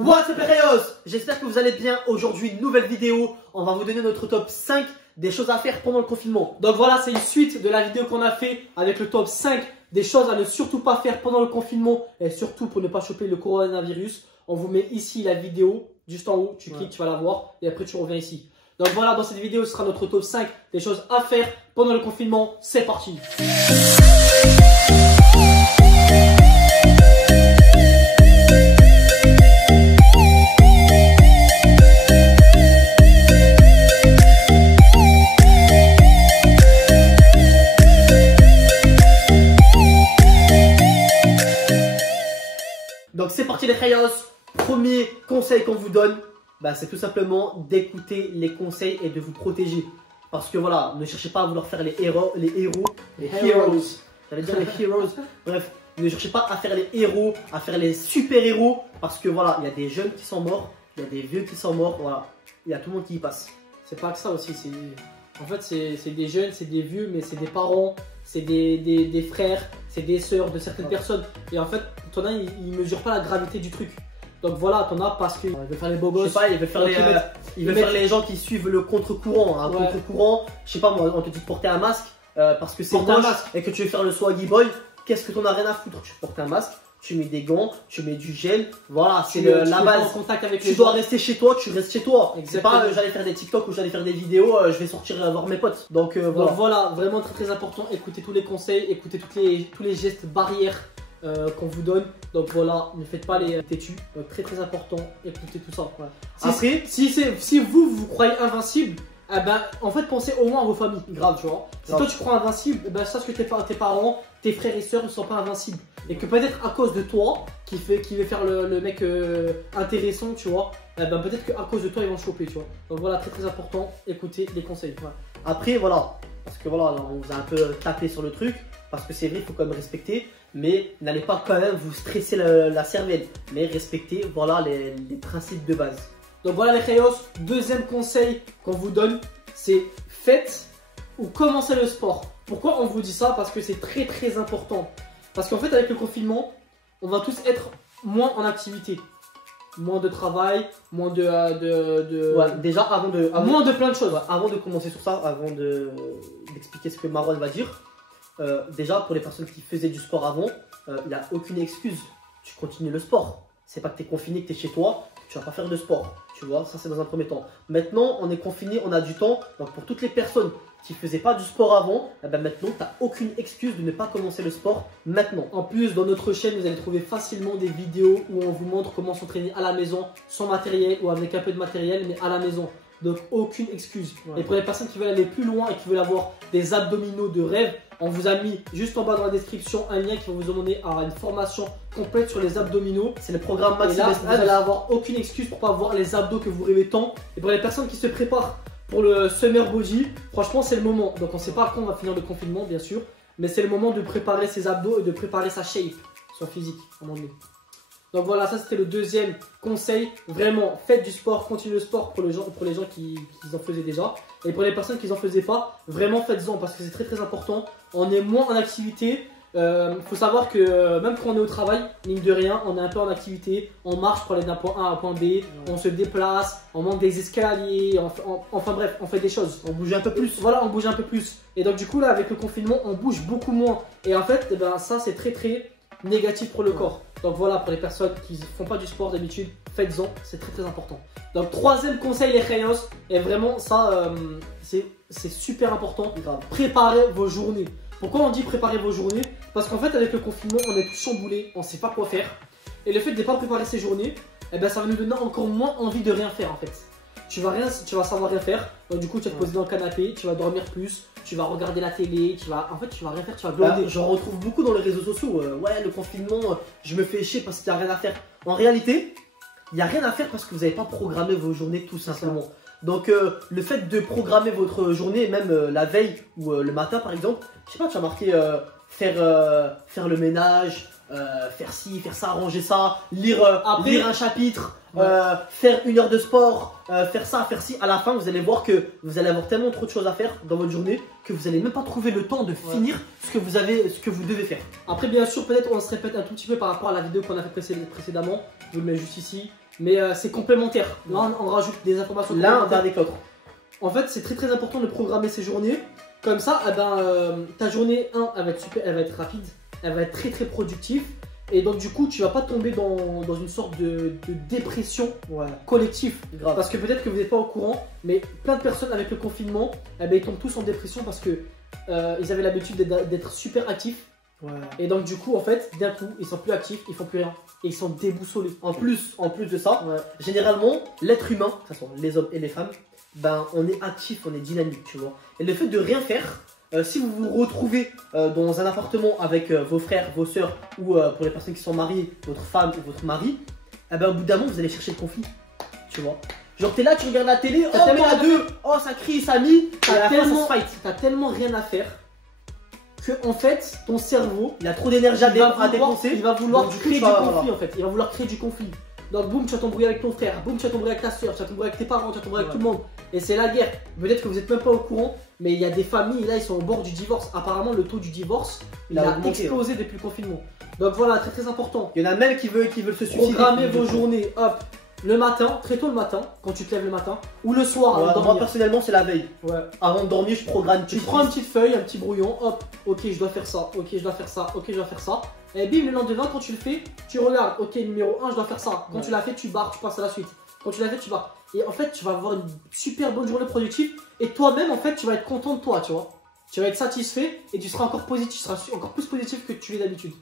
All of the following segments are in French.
What's up les Rayos? J'espère que vous allez bien. Aujourd'hui, nouvelle vidéo. On va vous donner notre top 5 des choses à faire pendant le confinement. Donc voilà, c'est une suite de la vidéo qu'on a fait avec le top 5 des choses à ne surtout pas faire pendant le confinement et surtout pour ne pas choper le coronavirus. On vous met ici la vidéo, juste en haut, tu cliques, tu vas la voir et après tu reviens ici. Donc voilà, dans cette vidéo, ce sera notre top 5 des choses à faire pendant le confinement. C'est parti! Donc c'est parti les Rayos. Premier conseil qu'on vous donne, c'est tout simplement d'écouter les conseils et de vous protéger. Parce que voilà, ne cherchez pas à vouloir faire les heroes. J'allais dire les heroes. Bref, ne cherchez pas à faire les héros, à faire les super héros. Parce que voilà, il y a des jeunes qui sont morts, il y a des vieux qui sont morts, voilà. Il y a tout le monde qui y passe. C'est pas que ça aussi, en fait c'est des jeunes, c'est des vieux, mais c'est des parents, c'est des frères, c'est des sœurs de certaines personnes. Et en fait, t'en as, ils mesurent pas la gravité du truc. Donc voilà, t'en as parce qu'il veut faire les beaux gosses. Je sais pas, il veut faire les gens qui suivent le contre-courant. Un contre-courant, je sais pas moi, on te dit de porter un masque parce que c'est moche et que tu veux faire le swaggy boy. Qu'est-ce que t'en as rien à foutre? Tu portes un masque, tu mets des gants, tu mets du gel, voilà, c'est la base. En contact avec tu dois rester chez toi, tu restes chez toi. C'est pas j'allais faire des TikTok ou j'allais faire des vidéos, je vais sortir voir mes potes. Donc voilà, vraiment très important. Écoutez tous les conseils, écoutez tous les gestes barrières qu'on vous donne. Donc voilà, ne faites pas les têtus. Donc très important, écoutez tout ça. Ouais. Après, si vous croyez invincible, en fait pensez au moins à vos familles. Grave, tu vois. Si toi tu crois invincible, sache que tes parents, tes frères et sœurs ne sont pas invincibles. Et que peut-être à cause de toi, qui veut faire le mec intéressant, tu vois, peut-être qu'à cause de toi ils vont choper, tu vois. Donc voilà, très important, écoutez les conseils. Ouais. Après voilà, parce que voilà, on vous a un peu tapé sur le truc, parce que c'est vrai, il faut quand même respecter, mais n'allez pas quand même vous stresser la cervelle, mais respectez voilà les principes de base. Donc voilà les Rayos, deuxième conseil qu'on vous donne, c'est faites ou commencez le sport. Pourquoi on vous dit ça? Parce que c'est très important. Parce qu'en fait avec le confinement, on va tous être moins en activité. Moins de travail, moins déjà moins de plein de choses. Avant de commencer sur ça, avant d'expliquer ce que Marwan va dire, déjà pour les personnes qui faisaient du sport avant, il n'y a aucune excuse. Tu continues le sport. C'est pas que tu es confiné, que tu es chez toi, tu vas pas faire de sport. Tu vois, ça c'est dans un premier temps. Maintenant, on est confiné, on a du temps. Donc pour toutes les personnes qui faisaient pas du sport avant, maintenant, tu n'as aucune excuse de ne pas commencer le sport maintenant. En plus, dans notre chaîne, vous allez trouver facilement des vidéos où on vous montre comment s'entraîner à la maison, sans matériel ou avec un peu de matériel, mais à la maison. Donc aucune excuse. Ouais. Et pour les personnes qui veulent aller plus loin et qui veulent avoir des abdominaux de rêve, on vous a mis juste en bas dans la description un lien qui va vous emmener à une formation complète sur les abdominaux. C'est le programme Maxi. Et là, vous allez avoir aucune excuse pour pas avoir les abdos que vous rêvez tant. Et pour les personnes qui se préparent pour le summer body, franchement c'est le moment. Donc on sait pas quand on va finir le confinement bien sûr, mais c'est le moment de préparer ses abdos et de préparer sa shape, son physique à un moment donné. Donc voilà, ça c'était le deuxième conseil. Vraiment, faites du sport, continuez le sport pour les gens qui en faisaient déjà. Et pour les personnes qui n'en faisaient pas, vraiment faites-en parce que c'est très important. On est moins en activité. Faut savoir que même quand on est au travail, mine de rien, on est un peu en activité. On marche pour aller d'un point A à un point B, on se déplace, on monte des escaliers, enfin bref, on fait des choses. On bouge un peu plus. Voilà, on bouge un peu plus. Et donc du coup là, avec le confinement, on bouge beaucoup moins. Et en fait, ça c'est très négatif pour le corps. Donc voilà, pour les personnes qui ne font pas du sport d'habitude, faites-en, c'est très important. Donc troisième conseil les Rayos, et vraiment ça c'est super important, préparez vos journées. Pourquoi on dit préparer vas journées? Parce qu'en fait avec le confinement on est tous chamboulés, on ne sait pas quoi faire. Et le fait de ne pas préparer ses journées, ça va nous donner encore moins envie de rien faire en fait. Tu vas savoir rien faire, donc du coup tu vas te poser dans le canapé, tu vas dormir plus, tu vas regarder la télé, tu vas rien faire, tu vas glander. J'en retrouve beaucoup dans les réseaux sociaux, ouais le confinement, je me fais chier parce qu'il n'y a rien à faire. En réalité, il n'y a rien à faire parce que vous n'avez pas programmé vos journées tout simplement. Donc le fait de programmer votre journée, même la veille ou le matin par exemple, je sais pas, tu as marqué faire le ménage, faire ci, faire ça, ranger ça, lire un chapitre, faire 1 heure de sport, faire ça, faire ci. À la fin, vous allez voir que vous allez avoir tellement trop de choses à faire dans votre journée que vous n'allez même pas trouver le temps de finir ce que vous devez faire. Après, bien sûr, peut-être on se répète un tout petit peu par rapport à la vidéo qu'on a fait précédemment. Je vous le mets juste ici. mais c'est complémentaire. Là, on rajoute des informations L'un complémentaires. va avec l'autre. En fait, c'est très important de programmer ses journées. Comme ça, ta journée 1, elle va être rapide, elle va être très très productive. Et donc du coup, tu vas pas tomber dans une sorte de dépression collective. Grave. Parce que peut-être que vous n'êtes pas au courant, mais plein de personnes avec le confinement, ils tombent tous en dépression parce que ils avaient l'habitude d'être super actifs. Et donc du coup, en fait, d'un coup, ils sont plus actifs, ils font plus rien. Et ils sont déboussolés. En plus de ça, généralement, l'être humain, de toute façon, les hommes et les femmes, on est actif, on est dynamique, tu vois. Et le fait de rien faire, si vous vous retrouvez dans un appartement avec vos frères, vos soeurs, ou pour les personnes qui sont mariées, votre femme ou votre mari, au bout d'un moment, vous allez chercher le conflit, tu vois. Genre, t'es là, tu regardes la télé, oh, tellement à deux, oh, ça crie, ça mie, t'as tellement rien à faire que, en fait, ton cerveau, il a trop d'énergie à dépenser. Il va vouloir créer du conflit, en fait. Il va vouloir créer du conflit. Donc, boum, tu vas t'embrouiller avec ton frère, boum, tu vas t'embrouiller avec ta soeur, tu vas t'embrouiller avec tes parents, tu vas t'embrouiller avec tout le monde. Et c'est la guerre. Peut-être que vous n'êtes même pas au courant, mais il y a des familles, là, ils sont au bord du divorce. Apparemment, le taux du divorce, il a explosé depuis le confinement. Donc voilà, très très important. Il y en a même qui veulent se suicider. Programmez vos journées, hop, le matin, très tôt le matin, quand tu te lèves le matin, ou le soir avant de dormir. Moi, personnellement, c'est la veille. Avant de dormir, je programme. Tu prends une petite feuille, un petit brouillon, hop, ok, je dois faire ça, ok, je dois faire ça, ok, je dois faire ça. Et bim, le lendemain, quand tu le fais, tu regardes, ok, numéro 1, je dois faire ça. Quand tu l'as fait, tu barres, tu passes à la suite. Quand tu l'as fait, tu barres. Et en fait, tu vas avoir une super bonne journée productive. Et toi-même, en fait, tu vas être content de toi, tu vois. Tu vas être satisfait et tu seras encore positif, tu seras encore plus positif que tu l'es d'habitude.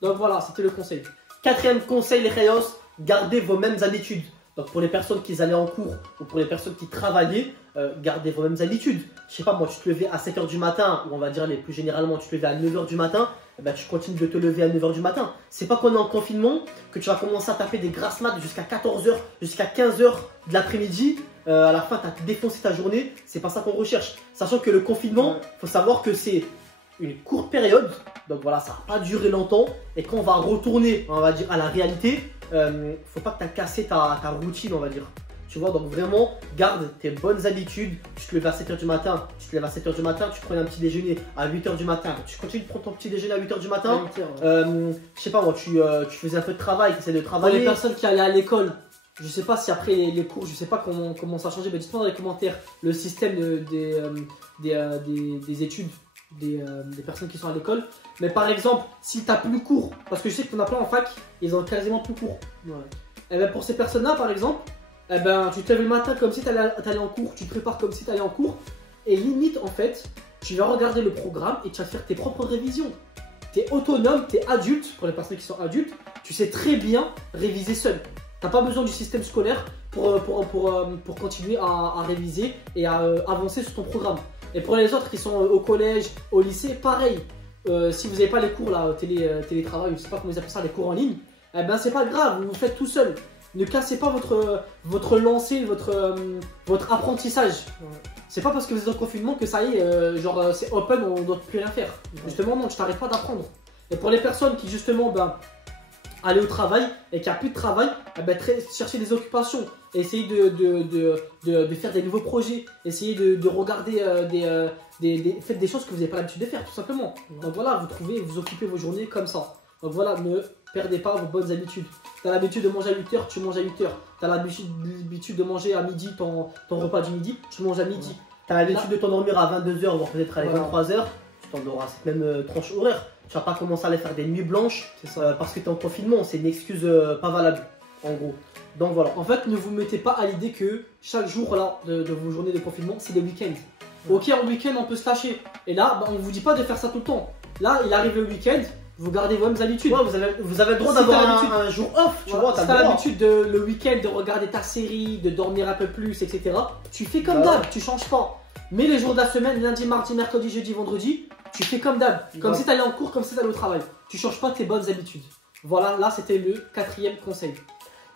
Donc voilà, c'était le conseil. Quatrième conseil, les rayos, gardez vos mêmes habitudes. Donc pour les personnes qui allaient en cours ou pour les personnes qui travaillaient, gardez vos mêmes habitudes. Je sais pas, moi, tu te levais à 7 h du matin, ou on va dire les plus généralement, tu te levais à 9 h du matin, tu continues de te lever à 9 h du matin. C'est pas qu'on est en confinement que tu vas commencer à taper des grasses maths jusqu'à 14 h, jusqu'à 15 h de l'après-midi. À la fin, tu as défoncé ta journée. C'est pas ça qu'on recherche. Sachant que le confinement, faut savoir que c'est une courte période. Donc voilà, ça va pas durer longtemps. Et quand on va retourner, on va dire, à la réalité, faut pas que tu aies cassé ta routine, on va dire. Tu vois, donc vraiment, garde tes bonnes habitudes. Tu te lèves à 7 h du matin, tu prenais un petit déjeuner à 8 h du matin, tu continues de prendre ton petit déjeuner à 8 h du matin. Je sais pas moi, tu faisais un peu de travail, tu essaies de travailler. Pour les personnes qui allaient à l'école, je sais pas si après les cours, je sais pas comment ça a changé, mais dites-moi dans les commentaires le système des études des personnes qui sont à l'école. Mais par exemple, si tu n'as plus cours, parce que je sais que tu en as plein en fac, ils ont quasiment plus cours. Et ben pour ces personnes-là, par exemple, tu te lèves le matin comme si tu allais en cours, tu te prépares comme si tu allais en cours, et limite en fait, tu vas regarder le programme et tu vas faire tes propres révisions. Tu es autonome, tu es adulte, pour les personnes qui sont adultes, tu sais très bien réviser seul. Tu n'as pas besoin du système scolaire pour continuer à réviser et à avancer sur ton programme. Et pour les autres qui sont au collège, au lycée, pareil. Si vous n'avez pas les cours là, télétravail, je ne sais pas comment ils appellent ça, les cours en ligne, c'est pas grave, vous faites tout seul. Ne cassez pas votre lancée, votre apprentissage. C'est pas parce que vous êtes en confinement que ça y est, c'est open, on ne doit plus rien faire. Justement, non, tu t'arrêtes pas d'apprendre. Et pour les personnes qui justement aller au travail et qu'il n'y a plus de travail, chercher des occupations, essayer de faire des nouveaux projets, essayer de regarder faites des choses que vous n'avez pas l'habitude de faire, tout simplement. Donc voilà, vous occupez vos journées comme ça. Donc voilà, ne perdez pas vos bonnes habitudes. Tu as l'habitude de manger à 8 h, tu manges à 8 h. Tu as l'habitude de manger à midi ton repas du midi, tu manges à midi. Tu as l'habitude de t'endormir à 22 h, voire peut-être à 23 h, tu t'endors à cette même tranche horaire. Tu vas pas commencer à aller faire des nuits blanches parce que tu es en confinement, c'est une excuse pas valable en gros. Donc voilà. En fait, ne vous mettez pas à l'idée que chaque jour là, de vos journées de confinement, c'est des week-ends. Ok, en week-end on peut se lâcher. Et là, on vous dit pas de faire ça tout le temps. Là, il arrive le week-end, vous gardez vos mêmes habitudes. Vous avez le droit d'avoir un jour off, tu vois. Si t'as l'habitude le week-end de regarder ta série, de dormir un peu plus, etc. Tu fais comme d'hab, tu changes pas. Mais les jours de la semaine, lundi, mardi, mercredi, jeudi, vendredi, tu fais comme d'hab, comme si tu allais en cours, comme si tu allais au travail. Tu changes pas tes bonnes habitudes. Voilà, là c'était le 4e conseil.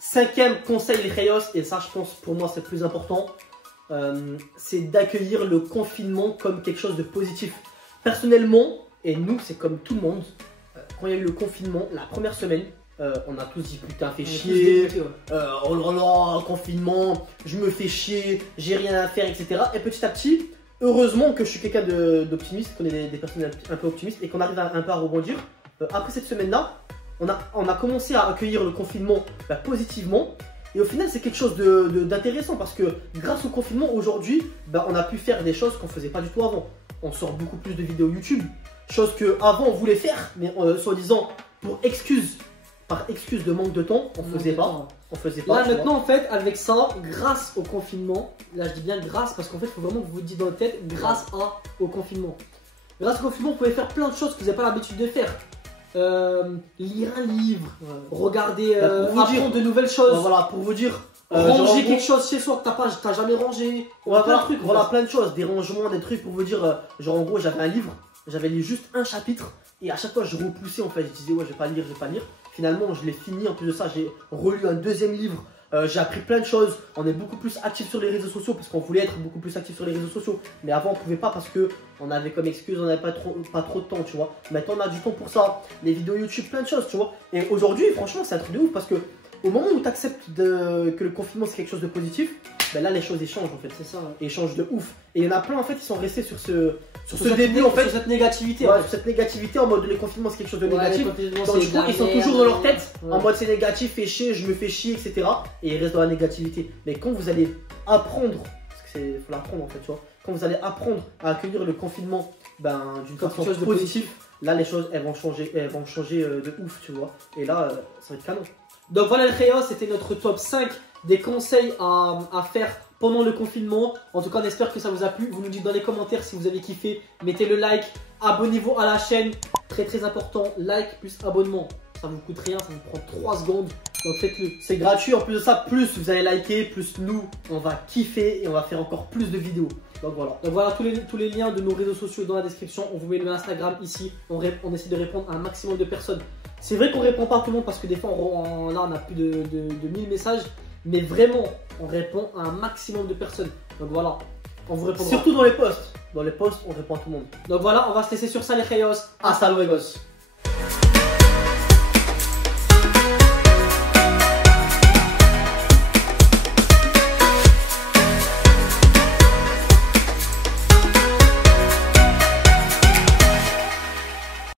5e conseil, les rayos, et ça je pense pour moi c'est le plus important, c'est d'accueillir le confinement comme quelque chose de positif. Personnellement, et nous c'est comme tout le monde, quand il y a eu le confinement, la première semaine, on a tous dit putain fais chier, oh là là, confinement, je me fais chier, j'ai rien à faire, etc. Et petit à petit, heureusement que je suis quelqu'un d'optimiste, qu'on est des personnes un peu optimistes et qu'on arrive un peu à rebondir. Après cette semaine-là, on a commencé à accueillir le confinement positivement Et au final, c'est quelque chose d'intéressant parce que grâce au confinement, aujourd'hui, bah, on a pu faire des choses qu'on faisait pas du tout avant. On sort beaucoup plus de vidéos YouTube, chose qu'avant on voulait faire, mais soi-disant par excuse de manque de temps, on faisait pas. Là maintenant, en fait, avec ça, grâce au confinement, là je dis bien grâce parce qu'en fait, il faut vraiment que vous vous dites dans la tête, grâce au confinement. Grâce au confinement, vous pouvez faire plein de choses que vous n'avez pas l'habitude de faire. Lire un livre, regarder, apprendre de nouvelles choses. Voilà, pour vous dire. Ranger quelque chose chez soi que t'as jamais rangé. Plein de trucs. Voilà, plein de choses. Des rangements, des trucs pour vous dire. Genre en gros, j'avais un livre, j'avais lu juste un chapitre. Et à chaque fois, je repoussais en fait. Je disais, ouais, je vais pas lire. Finalement, je l'ai fini. En plus de ça, j'ai relu un deuxième livre. J'ai appris plein de choses. On est beaucoup plus actifs sur les réseaux sociaux parce qu'on voulait être beaucoup plus actifs sur les réseaux sociaux. Mais avant, on pouvait pas parce que on avait comme excuse, on n'avait pas trop de temps, tu vois. Maintenant, on a du temps pour ça. Les vidéos YouTube, plein de choses, tu vois. Et aujourd'hui, franchement, c'est un truc de ouf parce que au moment où tu acceptes que le confinement c'est quelque chose de positif, ben là les choses échangent en fait. C'est ça. Et échangent de ouf. Et il y en a plein en fait qui sont restés sur ce début en fait. Sur cette négativité. Ouais, sur cette négativité en mode le confinement c'est quelque chose de négatif. Donc du coup ils sont merde, toujours dans leur tête en mode c'est négatif, fait chier, je me fais chier, etc. Et ils restent dans la négativité. Mais quand vous allez apprendre, parce que faut l'apprendre en fait, tu vois. Quand vous allez apprendre à accueillir le confinement d'une façon positive, là les choses elles vont changer de ouf, tu vois. Et là ça va être canon. Donc voilà le Khaos, c'était notre top 5 des conseils à faire pendant le confinement. En tout cas, on espère que ça vous a plu. Vous nous dites dans les commentaires si vous avez kiffé. Mettez le like, abonnez-vous à la chaîne. Très très important, like plus abonnement. Ça vous coûte rien, ça vous prend 3 secondes. Donc faites-le. C'est gratuit. En plus de ça, plus vous allez liker, plus nous, on va kiffer et on va faire encore plus de vidéos. Donc voilà tous les liens de nos réseaux sociaux dans la description. On vous met le Instagram ici. On essaie de répondre à un maximum de personnes. C'est vrai qu'on répond pas à tout le monde parce que des fois là on a plus de 1000 messages. Mais vraiment, on répond à un maximum de personnes. Donc voilà, on vous répondra. Surtout dans les posts. Dans les posts, on répond à tout le monde. Donc voilà, on va se laisser sur ça les Khaos. Hasta luego.